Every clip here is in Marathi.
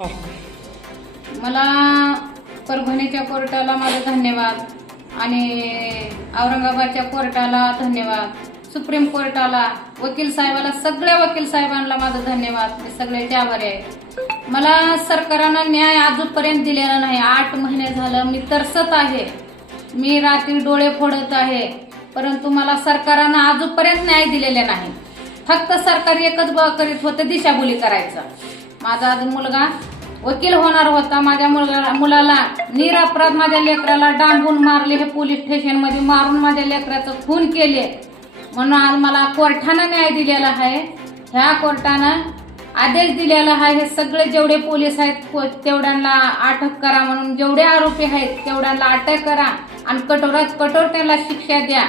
हो. मला परभणीच्या कोर्टाला माझे धन्यवाद आणि औरंगाबादच्या कोर्टाला धन्यवाद. सुप्रीम कोर्टाला वकील साहेबाला सगळ्या वकील साहेबांना माझा धन्यवाद. मी सगळ्याचे आभारी आहे. मला सरकारनं न्याय अजूनपर्यंत दिलेला नाही. आठ महिने झालं मी तरसत आहे. मी रात्री डोळे फोडत आहे. परंतु मला सरकारनं अजूनपर्यंत न्याय दिलेला नाही. फक्त सरकार एकच करीत होतं दिशाभूली करायचं. माझा आज मुलगा वकील होणार होता. माझ्या मुलगा मुलाला निरपराध माझ्या लेकराला डांबून मारले. हे पोलीस स्टेशनमध्ये मारून माझ्या लेकराचं खून केले. म्हणून आज मला कोर्टानं न्याय दिलेला आहे. ह्या कोर्टानं आदेश दिलेला आहे. हे सगळे जेवढे पोलीस आहेत को- तेवढ्यांना अटक करा म्हणून जेवढे आरोपी आहेत तेवढ्यांना अटक करा आणि कठोरात कठोर त्यांना शिक्षा द्या.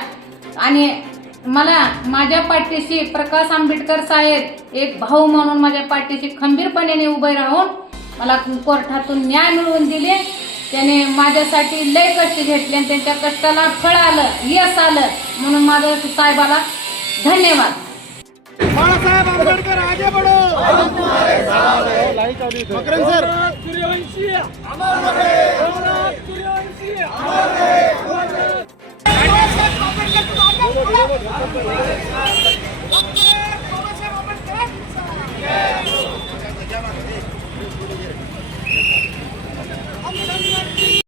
आणि मला माझ्या पाठीशी प्रकाश आंबेडकर साहेब एक भाऊ म्हणून माझ्या पाठीशी खंबीरपणे उभे राहून मला कोर्टातून न्याय मिळवून दिले. त्याने माझ्यासाठी लय कष्ट घेतले आणि त्यांच्या कष्टाला फळ आलं यश आलं. म्हणून माझं साहेबाला धन्यवाद. बाळासाहेब आंबेडकर आगे बढ़ो. Makaran sir. Suryavanshi. Thank you.